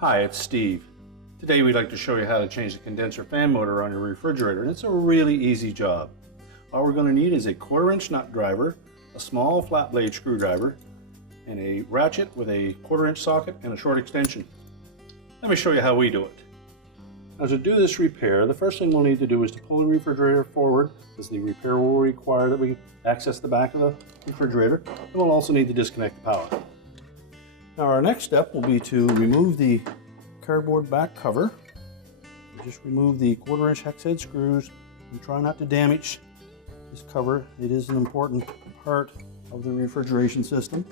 Hi, it's Steve. Today we'd like to show you how to change the condenser fan motor on your refrigerator, and it's a really easy job. All we're going to need is a 1/4-inch nut driver, a small flat blade screwdriver, and a ratchet with a 1/4-inch socket and a short extension. Let me show you how we do it. Now, to do this repair, the first thing we'll need to do is to pull the refrigerator forward, as the repair will require that we access the back of the refrigerator, and we'll also need to disconnect the power. Now, our next step will be to remove the cardboard back cover. Just remove the 1/4-inch hex head screws and try not to damage this cover. It is an important part of the refrigeration system.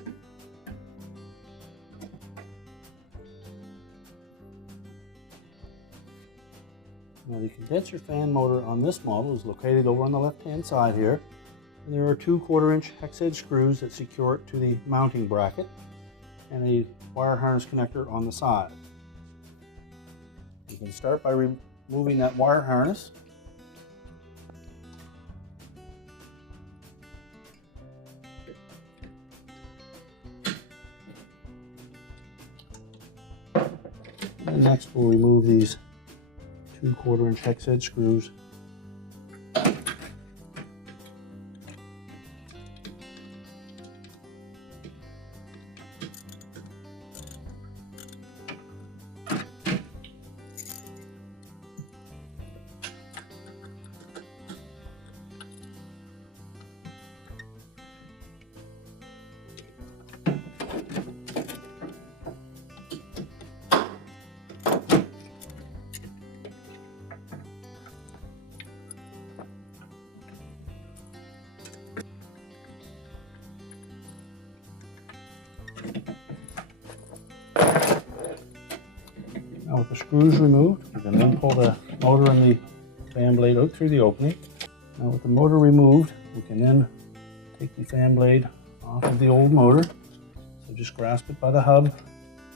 Now, the condenser fan motor on this model is located over on the left-hand side here, and there are 2 1/4-inch hex head screws that secure it to the mounting bracket, and a wire harness connector on the side. You can start by removing that wire harness. And next we'll remove these 2 1/4-inch hex head screws. Now, with the screws removed, we can then pull the motor and the fan blade out through the opening. Now, with the motor removed, we can then take the fan blade off of the old motor. So just grasp it by the hub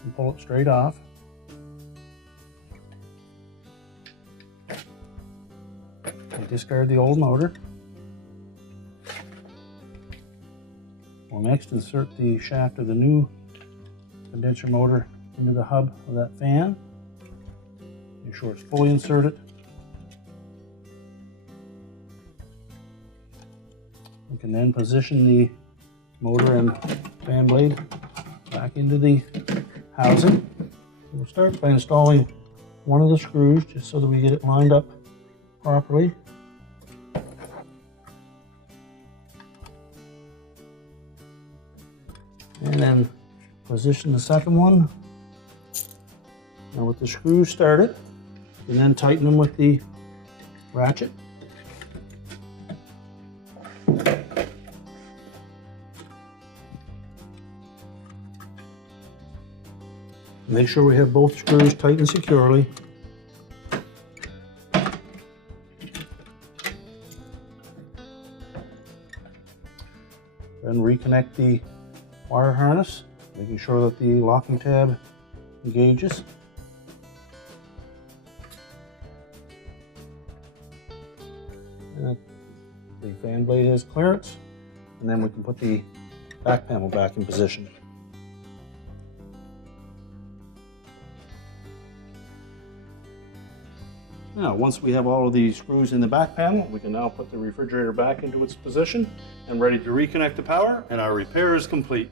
and pull it straight off. And discard the old motor. We'll next insert the shaft of the new condenser motor into the hub of that fan. Make sure it's fully inserted. We can then position the motor and fan blade back into the housing. We'll start by installing one of the screws just so that we get it lined up properly. And then position the second one. Now, with the screws started, and then tighten them with the ratchet. Make sure we have both screws tightened securely. Then reconnect the wire harness, making sure that the locking tab engages. And the fan blade has clearance, and then we can put the back panel back in position. Now, once we have all of the screws in the back panel, we can now put the refrigerator back into its position and ready to reconnect the power, and our repair is complete.